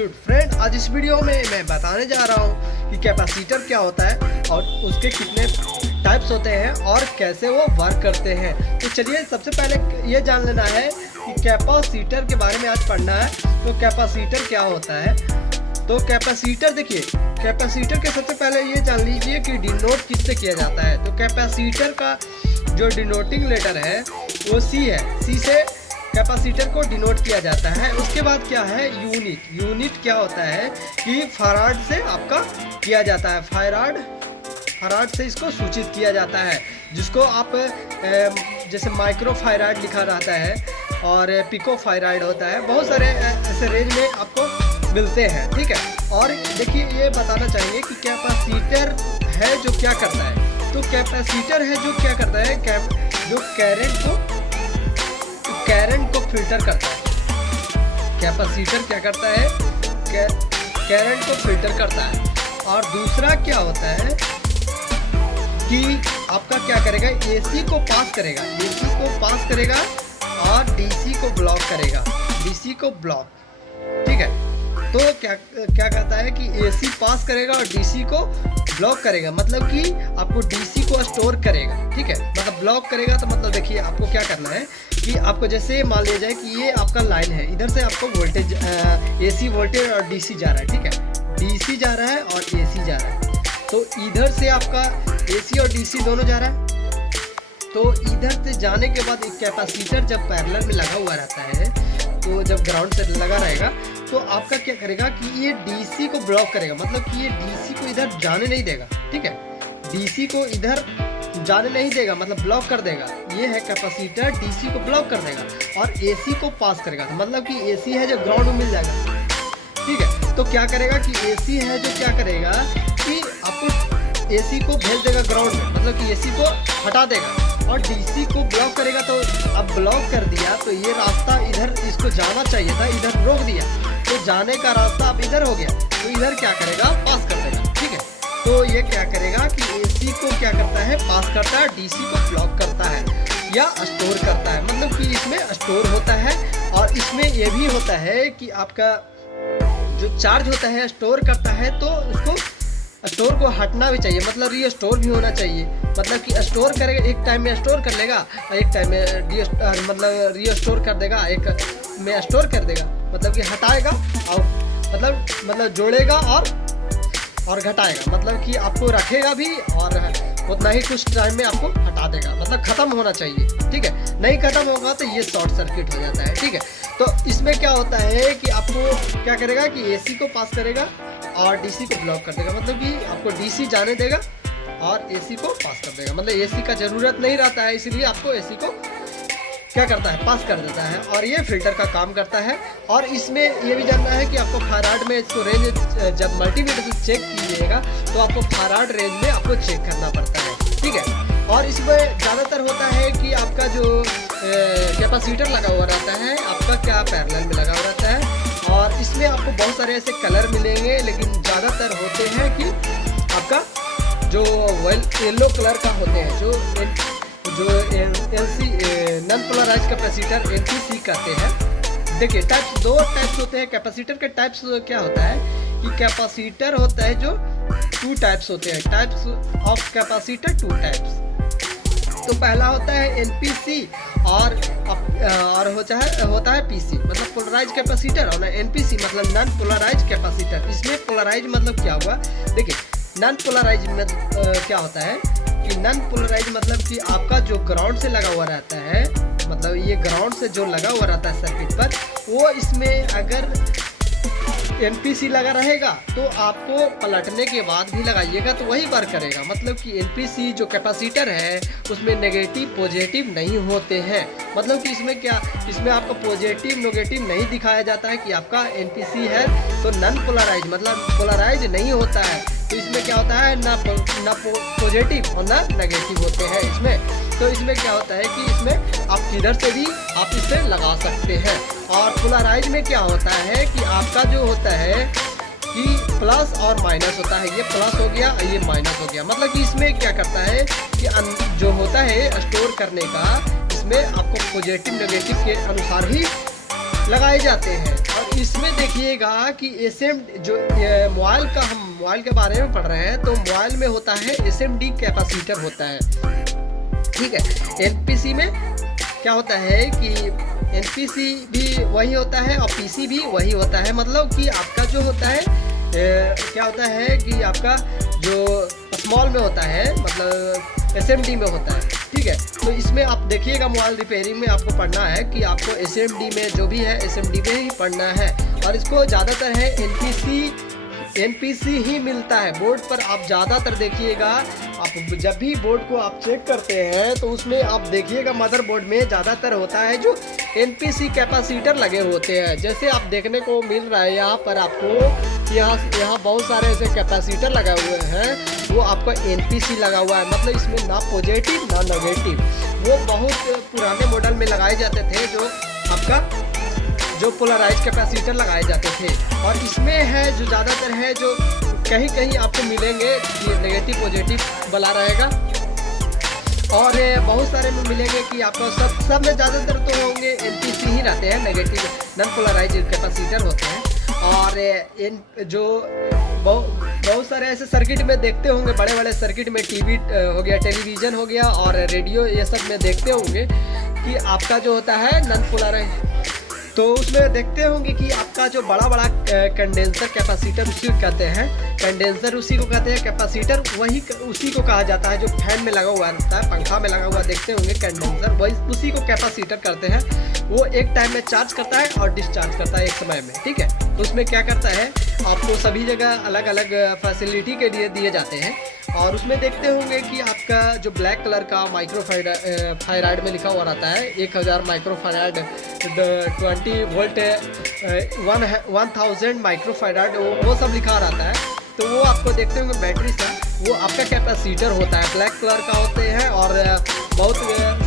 Circuit. Friend, आज इस video में मैं बताने जा रहा हूँ कि कैपेसिटर क्या होता है और उसके कितने टाइप्स होते हैं और कैसे वो वर्क करते हैं। तो चलिए सबसे पहले ये जान लेना है कि कैपेसिटर के बारे में आज पढ़ना है। तो कैपेसिटर क्या होता है। तो कैपेसिटर देखिए, कैपेसिटर के सबसे पहले ये जान लीजिए कि डिनोट किससे किया जाता है। तो कैपेसिटर का जो डिनोटिंग लेटर है वो सी है। सी से कैपेसिटर को डिनोट किया जाता है। उसके बाद क्या है, यूनिट। यूनिट क्या होता है कि फराड से आपका किया जाता है। फराड से इसको सूचित किया जाता है, जिसको आप जैसे माइक्रो फायराइड लिखा रहता है और पिको फायराइड होता है। बहुत सारे ऐसे रेंज में आपको मिलते हैं, ठीक है। और देखिए ये बताना चाहिए कि कैपेसिटर है जो क्या करता है। तो कैपेसिटर है जो क्या करता है, जो करंट को फिल्टर करता है। कैपेसिटर क्या करता है, करंट को फिल्टर करता है। और दूसरा क्या होता है कि आपका क्या करेगा, एसी को पास करेगा। एसी को पास करेगा और डीसी को ब्लॉक करेगा। डीसी को ब्लॉक, ठीक है। तो क्या कहता है कि एसी पास करेगा और डीसी को ब्लॉक करेगा, मतलब कि आपको डीसी को स्टोर करेगा, ठीक है। मतलब ब्लॉक करेगा तो मतलब देखिए आपको क्या करना है कि आपको जैसे मान लिया जाए कि ये आपका लाइन है, इधर से आपको वोल्टेज एसी वोल्टेज और डीसी जा रहा है, ठीक है। डीसी जा रहा है और एसी जा रहा है। तो इधर से आपका एसी और डीसी दोनों जा रहा है। तो इधर से जाने के बाद एक कैपेसिटर जब पैरेलल में लगा हुआ रहता है, तो जब ग्राउंड से लगा रहेगा तो आपका क्या करेगा कि ये डीसी को ब्लॉक करेगा, मतलब कि ये डीसी को इधर जाने नहीं देगा, ठीक है। डीसी को इधर जाने नहीं देगा, मतलब ब्लॉक कर देगा। ये है कैपेसिटर, डीसी को ब्लॉक कर देगा और एसी को पास करेगा, मतलब कि एसी है जो ग्राउंड में मिल जाएगा, ठीक है। तो क्या करेगा कि एसी है जो क्या करेगा कि आपको एसी को भेज देगा ग्राउंड में, मतलब कि एसी को हटा देगा। और डीसी को ब्लॉक करेगा, तो अब ब्लॉक कर दिया तो ये रास्ता इधर इसको जाना चाहिए था, इधर रोक दिया, तो जाने का रास्ता अब इधर हो गया, तो इधर क्या करेगा, पास कर देगा, ठीक है। तो ये क्या करेगा कि एसी को क्या करता है, पास करता है, डीसी को ब्लॉक करता है या स्टोर करता है, मतलब कि इसमें स्टोर होता है। और इसमें ये भी होता है कि आपका जो चार्ज होता है स्टोर करता है, तो उसको स्टोर को हटना भी चाहिए, मतलब रीस्टोर भी होना चाहिए। मतलब कि स्टोर करेगा, एक टाइम में स्टोर कर लेगा, एक टाइम में मतलब रीस्टोर कर देगा, एक में स्टोर कर देगा, मतलब कि हटाएगा और मतलब जोड़ेगा और घटाएगा, मतलब कि आपको रखेगा भी और उतना ही कुछ टाइम में आपको हटा देगा, मतलब खत्म होना चाहिए, ठीक है। नहीं खत्म होगा तो ये शॉर्ट सर्किट हो जाता है, ठीक है। तो इसमें क्या होता है कि आपको क्या करेगा कि एसी को पास करेगा और डीसी को ब्लॉक कर देगा, मतलब कि आपको डीसी जाने देगा और एसी को पास कर देगा। मतलब एसी का ज़रूरत नहीं रहता है, इसलिए आपको एसी को क्या करता है, पास कर देता है। और ये फिल्टर का काम करता है। और इसमें ये भी जानना है कि आपको फैराड में इसको रेंज जब मल्टीमीटर से चेक कीजिएगा तो आपको फैराड रेंज में आपको चेक करना पड़ता है, ठीक है। और इसमें ज़्यादातर होता है कि आपका जो कैपेसिटर लगा हुआ रहता है आपका क्या पैरेलल में लगा हुआ रहता है। और इसमें आपको बहुत सारे ऐसे कलर मिलेंगे, लेकिन ज़्यादातर होते हैं कि आपका जो येलो कलर का होते हैं, जो LC non polarize capacitor NPC कहते हैं। देखिए दो टाइप्स होते हैं कैपेसिटर के। टाइप्स क्या होता है कि कैपेसिटर होता है जो 2 टाइप्स होते हैं, टाइप्स ऑफ कैपेसिटर 2 टाइप्स। तो पहला होता है एनपीसी और होता है पीसी, मतलब पोलराइज कैपेसिटर, और एनपीसी मतलब नॉन पोलराइज कैपेसिटर। इसमें पोलराइज मतलब क्या हुआ, देखिए नॉन पोलराइज में क्या होता है कि नॉन पोलराइज मतलब कि आपका जो ग्राउंड से लगा हुआ रहता है, मतलब ये ग्राउंड से जो लगा हुआ रहता है सर्किट पर, वो इसमें अगर एनपीसी लगा रहेगा तो आपको पलटने के बाद भी लगाइएगा तो वही वर्क करेगा। मतलब कि एनपीसी जो कैपेसिटर है उसमें नेगेटिव पॉजिटिव नहीं होते हैं, मतलब कि इसमें क्या, इसमें आपका पॉजिटिव नेगेटिव नहीं दिखाया जाता है कि आपका एनपीसी है तो नॉन पोलराइज, मतलब पोलराइज नहीं होता है। तो इसमें क्या होता है, ना पॉजिटिव और ना नेगेटिव होते हैं इसमें। तो इसमें क्या होता है कि इसमें आप किधर से भी आप इसे लगा सकते हैं। और पोलराइज में क्या होता है कि आपका जो होता है कि प्लस और माइनस होता है, ये प्लस हो गया और ये माइनस हो गया। मतलब कि इसमें क्या करता है कि जो होता है स्टोर करने का, इसमें आपको पॉजिटिव नेगेटिव के अनुसार ही लगाए जाते हैं। और इसमें देखिएगा कि SMD जो मोबाइल का, हम मोबाइल के बारे में पढ़ रहे हैं, तो मोबाइल में होता है SMD कैपेसिटर होता है, ठीक है। NPC में क्या होता है कि NPC भी वही होता है और PC भी वही होता है। मतलब कि आपका जो होता है क्या होता है कि आपका जो स्मॉल में होता है, मतलब SMD में होता है, ठीक है। तो इसमें आप देखिएगा मोबाइल रिपेयरिंग में आपको पढ़ना है कि आपको SMD में जो भी है SMD में ही पढ़ना है, और इसको ज़्यादातर है NPC ही मिलता है बोर्ड पर। आप ज़्यादातर देखिएगा, आप जब भी बोर्ड को आप चेक करते हैं तो उसमें आप देखिएगा मदरबोर्ड में ज़्यादातर होता है जो NPC कैपेसिटर लगे होते हैं। जैसे आप देखने को मिल रहा है यहाँ पर आपको, यहाँ बहुत सारे ऐसे कैपेसिटर लगे हुए हैं, वो आपका NPC लगा हुआ है। मतलब इसमें ना पॉजिटिव ना नेगेटिव। वो बहुत पुराने मॉडल में लगाए जाते थे, जो आपका जो पोलराइज कैपेसिटर लगाए जाते थे। और इसमें है जो ज़्यादातर है, जो कहीं कहीं आपको मिलेंगे कि नेगेटिव पॉजिटिव वाला रहेगा, और बहुत सारे में मिलेंगे कि आपको सब में ज़्यादातर तो होंगे NPC ही रहते हैं, नेगेटिव नॉन पोलराइज कैपेसिटर होते हैं। और जो बहुत सारे ऐसे सर्किट में देखते होंगे, बड़े बड़े सर्किट में टीवी हो गया, टेलीविज़न हो गया और रेडियो, ये सब में देखते होंगे कि आपका जो होता है नॉन पोलराइज, तो उसमें देखते होंगे कि आपका जो बड़ा बड़ा कंडेंसर कैपेसिटर उसी को कहते हैं, कंडेंसर उसी को कहते हैं, कैपेसिटर वही उसी को कहा जाता है जो फैन में लगा हुआ रहता है, पंखा में लगा हुआ देखते होंगे कंडेंसर, वही उसी को कैपेसिटर करते हैं। वो एक टाइम में चार्ज करता है और डिस्चार्ज करता है एक समय में, ठीक है। तो उसमें क्या करता है, आपको सभी जगह अलग अलग फैसिलिटी के लिए दिए जाते हैं। और उसमें देखते होंगे कि आपका जो ब्लैक कलर का माइक्रोफैराड में लिखा हुआ रहता है 1000 माइक्रोफैराड, 20 वोल्ट, 1000 माइक्रोफैराड, वो सब लिखा रहता है। तो वो आपको देखते होंगे बैटरी सा, वो आपका कैपेसिटर होता है। ब्लैक कलर का होते हैं और बहुत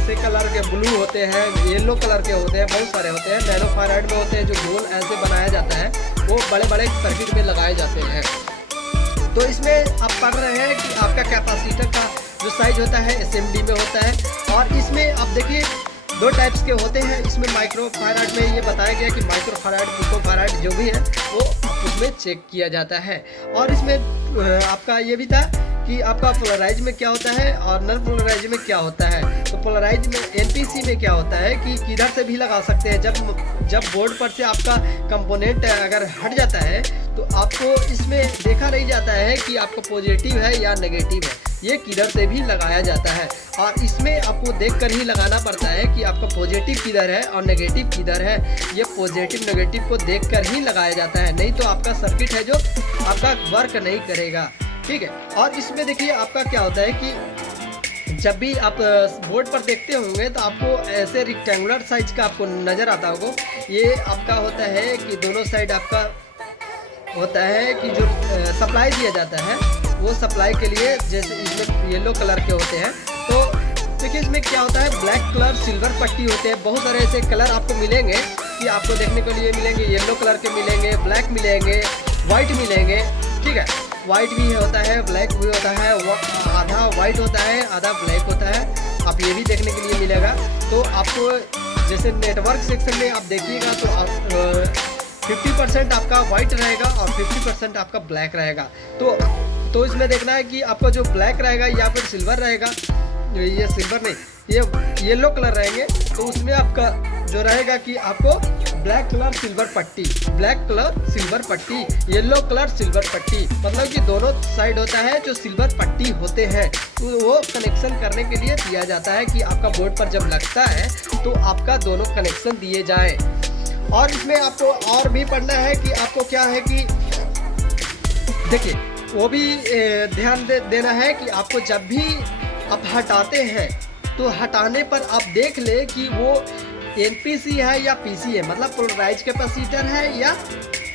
से कलर के, ब्लू होते हैं, येलो कलर के होते हैं, बहुत सारे होते हैं। नैनो फैराड में होते हैं जो गोल ऐसे बनाया जाता है, वो बड़े बड़े सर्किट में लगाए जाते हैं। तो इसमें आप पढ़ रहे हैं कि आपका कैपेसिटर का जो साइज होता है SMD में होता है। और इसमें आप देखिए दो टाइप्स के होते हैं। इसमें माइक्रोफैराड में ये बताया गया कि माइक्रोफैराड, पिकोफैराड जो भी है वो उसमें चेक किया जाता है। और इसमें आपका ये भी था कि आपका पोलराइज में क्या होता है और नॉन पोलराइज में क्या होता है। तो पोलराइज में NPC में क्या होता है कि किधर से भी लगा सकते हैं। जब बोर्ड पर से आपका कंपोनेंट अगर हट जाता है तो आपको इसमें देखा नहीं जाता है कि आपका पॉजिटिव है या नेगेटिव है, ये किधर से भी लगाया जाता है। और इसमें आपको देखकर ही लगाना पड़ता है कि आपका पॉजिटिव किधर है और नेगेटिव किधर है। ये पॉजिटिव नेगेटिव को देखकर ही लगाया जाता है, नहीं तो आपका सर्किट है जो आपका वर्क नहीं करेगा, ठीक है। और इसमें देखिए आपका क्या होता है कि जब भी आप बोर्ड पर देखते होंगे तो आपको ऐसे रेक्टेंगुलर साइज का आपको नज़र आता होगा। ये आपका होता है कि दोनों साइड आपका होता है कि जो सप्लाई दिया जाता है, वो सप्लाई के लिए जैसे इसमें येलो कलर के होते हैं। तो देखिए इसमें क्या होता है, ब्लैक कलर, सिल्वर पट्टी होते हैं। बहुत सारे ऐसे कलर आपको मिलेंगे कि आपको देखने के लिए मिलेंगे, येलो कलर के मिलेंगे, ब्लैक मिलेंगे, वाइट मिलेंगे, ठीक है। वाइट भी होता है, ब्लैक भी होता है, आधा वाइट होता है, आधा ब्लैक होता है, आप ये भी देखने के लिए मिलेगा। तो आपको जैसे नेटवर्क सेक्शन में आप देखिएगा तो आप 50% आपका वाइट रहेगा और 50% आपका ब्लैक रहेगा। तो इसमें देखना है कि आपका जो ब्लैक रहेगा या फिर सिल्वर रहेगा, ये सिल्वर नहीं, ये येलो कलर रहेंगे, तो उसमें आपका जो रहेगा कि आपको ब्लैक कलर सिल्वर पट्टी, ब्लैक कलर सिल्वर पट्टी, येलो कलर सिल्वर पट्टी, मतलब कि दोनों साइड होता है जो सिल्वर पट्टी होते हैं। तो वो कनेक्शन करने के लिए दिया जाता है कि आपका बोर्ड पर जब लगता है तो आपका दोनों कनेक्शन दिए जाएं। और इसमें आपको और भी पढ़ना है कि आपको क्या है कि देखिए वो भी ध्यान देना है कि आपको जब भी आप हटाते हैं तो हटाने पर आप देख ले कि वो NPC है या PC है, मतलब पोलराइज कैपेसिटर है या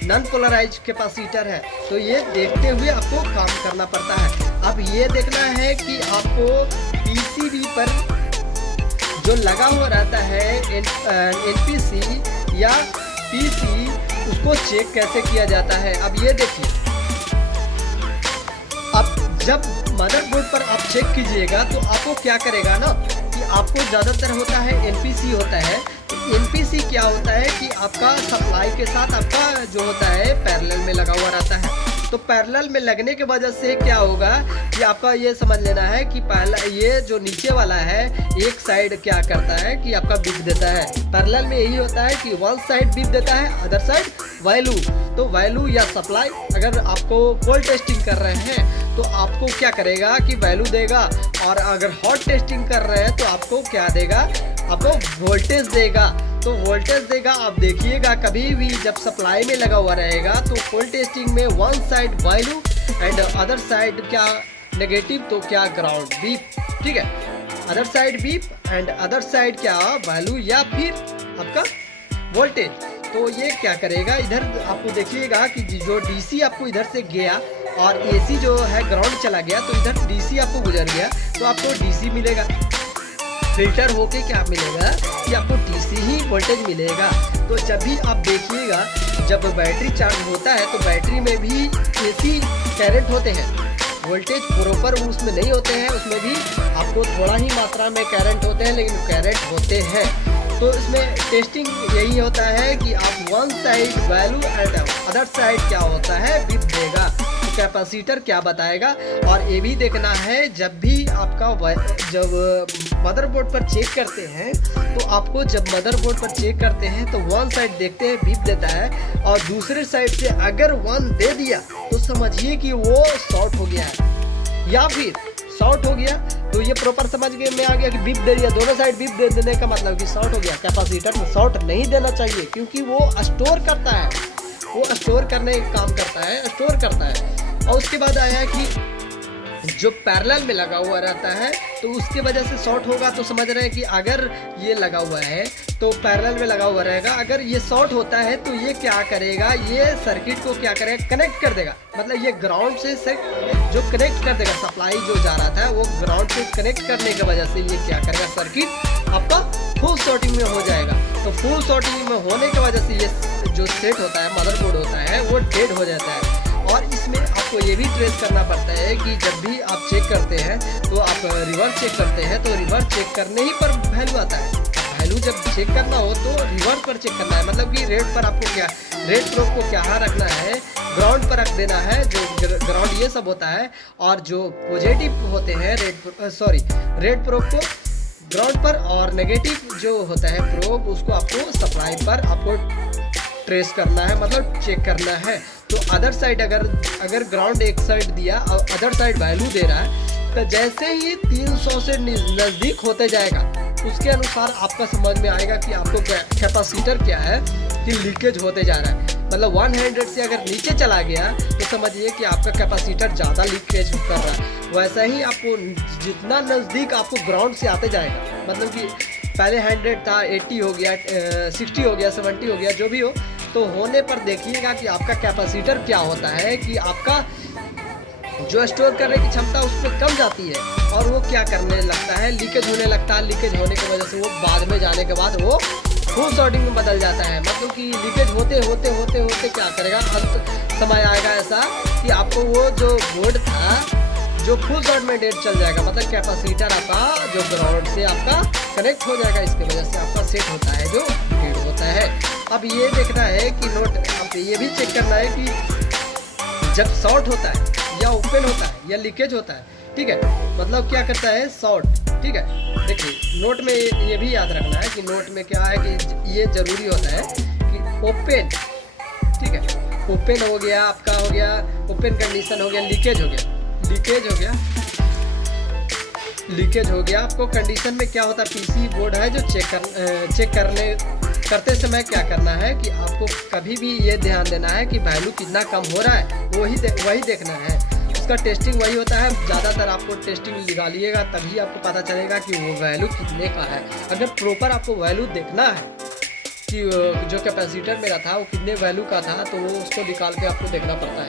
नॉन पोलराइज कैपेसिटर है। तो ये देखते हुए आपको काम करना पड़ता है। अब ये देखना है कि आपको PCB पर जो लगा हुआ रहता है NPC या PC, उसको चेक कैसे किया जाता है। अब ये देखिए, अब जब मदरबोर्ड पर आप चेक कीजिएगा तो आपको क्या करेगा ना कि आपको ज़्यादातर होता है NPC होता है, एनपीसी क्या होता है कि आपका सप्लाई के साथ आपका जो होता है पैरेलल में लगा हुआ रहता है। तो पैरेलल में लगने की वजह से क्या होगा कि आपका ये समझ लेना है कि पहला ये जो नीचे वाला है एक साइड क्या करता है कि आपका बीप देता है। पैरेलल में यही होता है कि वन साइड बीप देता है, अदर साइड वैल्यू। तो वैल्यू या सप्लाई, अगर आपको कोल्ड टेस्टिंग कर रहे हैं तो आपको क्या करेगा कि वैल्यू देगा, और अगर हॉट टेस्टिंग कर रहे हैं तो आपको क्या देगा, आपको वोल्टेज देगा। तो वोल्टेज देगा, आप देखिएगा कभी भी जब सप्लाई में लगा हुआ रहेगा तो कोल्ड टेस्टिंग में one side value and other side क्या नेगेटिव, तो क्या ग्राउंड बीप, ठीक है। Other side beep and other side क्या वैल्यू या फिर आपका वोल्टेज। तो ये क्या करेगा, इधर आपको देखिएगा कि जो डीसी आपको इधर से गया और एसी जो है ग्राउंड चला गया, तो इधर डीसी आपको गुजर गया तो आपको डीसी मिलेगा। फिल्टर होके क्या मिलेगा कि आपको डीसी ही वोल्टेज मिलेगा। तो जब भी आप देखिएगा जब बैटरी चार्ज होता है तो बैटरी में भी एसी करंट होते हैं, वोल्टेज प्रॉपर उसमें नहीं होते हैं, उसमें भी आपको थोड़ा ही मात्रा में करंट होते हैं, लेकिन करंट होते हैं। तो इसमें टेस्टिंग यही होता है कि आप one side value and other side क्या होता है बीप देगा, तो कैपेसिटर क्या बताएगा। और ये भी देखना है जब भी आपका जब मदरबोर्ड पर चेक करते हैं तो आपको जब मदरबोर्ड पर चेक करते हैं तो वन साइड देखते हैं बीप देता है, और दूसरे साइड से अगर वन दे दिया तो समझिए कि वो शॉर्ट हो गया है या फिर शॉर्ट हो गया। तो ये प्रॉपर समझ में आ गया कि बीप दे दिया, दोनों साइड बीप दे देने का मतलब कि शॉर्ट हो गया। कैपेसिटर में शॉर्ट नहीं देना चाहिए क्योंकि वो स्टोर करता है, वो स्टोर करने का काम करता है, स्टोर करता है। और उसके बाद आया कि जो पैरेलल में लगा हुआ रहता है तो उसके वजह से शॉर्ट होगा। तो समझ रहे हैं कि अगर ये लगा हुआ है तो पैरेलल में लगा हुआ रहेगा, अगर ये शॉर्ट होता है तो ये क्या करेगा, ये सर्किट को क्या करेगा, कनेक्ट कर देगा। मतलब ये ग्राउंड से जो कनेक्ट कर देगा, सप्लाई जो जा रहा था वो ग्राउंड से कनेक्ट करने की वजह से ये क्या करेगा, सर्किट आपका फुल शॉर्टिंग में हो जाएगा। तो फुल शॉर्टिंग में होने की वजह से ये जो सेट होता है, मदरबोर्ड होता है, वो डेड हो जाता है। और इसमें आपको ये भी ट्रेस करना पड़ता है कि जब भी आप चेक करते हैं तो आप रिवर्स चेक करते हैं, तो रिवर्स चेक करने ही पर वैल्यू आता है। वैल्यू जब चेक करना हो तो रिवर्स पर चेक करना है, मतलब कि रेड पर आपको क्या, रेड प्रोब को क्या रखना है, ग्राउंड पर रख देना है, जो ग्राउंड ये सब होता है। और जो पॉजिटिव होते हैं रेड प्रोब को ग्राउंड पर, और नेगेटिव जो होता है प्रोब उसको आपको सप्लाई पर आपको ट्रेस करना है, मतलब चेक करना है। तो अदर साइड अगर ग्राउंड एक साइड दिया और अदर साइड वैल्यू दे रहा है, तो जैसे ही 300 से नज़दीक होते जाएगा उसके अनुसार आपका समझ में आएगा कि आपको कैपेसिटर क्या है कि लीकेज होते जा रहा है। मतलब 100 से अगर नीचे चला गया तो समझिए कि आपका कैपेसिटर ज़्यादा लीकेज कर रहा है। वैसा ही आपको जितना नज़दीक आपको ग्राउंड से आते जाएगा, मतलब कि पहले 100 था, 80 हो गया, 60 हो गया, 70 हो गया, जो भी हो, तो होने पर देखिएगा कि आपका कैपेसिटर क्या होता है कि आपका जो स्टोर करने की क्षमता उस पर कम जाती है और वो क्या करने लगता है, लीकेज होने लगता है। लीकेज होने की वजह से वो बाद में जाने के बाद वो फुल शॉर्टिंग में बदल जाता है। मतलब कि लीकेज होते होते होते होते क्या करेगा, अंत समय आएगा ऐसा कि आपको वो जो बोर्ड था जो फुल शॉर्ट में डेड चल जाएगा, मतलब कैपेसिटर आपका जो ग्राउंड से आपका कनेक्ट हो जाएगा, इसकी वजह से आपका सेट होता है जो डेड होता है। अब ये देखना है कि अब ये भी चेक करना है कि जब शॉर्ट होता है या ओपन होता है या लीकेज होता है, ठीक है, मतलब क्या करता है शॉर्ट, ठीक है। देखिए नोट में ये भी याद रखना है कि नोट में क्या है कि ये जरूरी होता है कि ओपन, ठीक है, ओपन हो गया आपका, हो गया ओपन कंडीशन, हो गया लीकेज, हो गया लीकेज, हो गया लीकेज, हो गया। आपको कंडीशन में क्या होता है, पीसी बोर्ड है जो चेक करते समय क्या करना है कि आपको कभी भी ये ध्यान देना है कि वैल्यू कितना कम हो रहा है, वही देखना है। उसका टेस्टिंग वही होता है, ज़्यादातर आपको टेस्टिंग निकालिएगा तभी आपको पता चलेगा कि वो वैल्यू कितने का है। अगर प्रॉपर आपको वैल्यू देखना है कि जो कैपेसिटर मेरा था वो कितने वैल्यू का था, तो वो उसको निकाल के आपको देखना पड़ता है।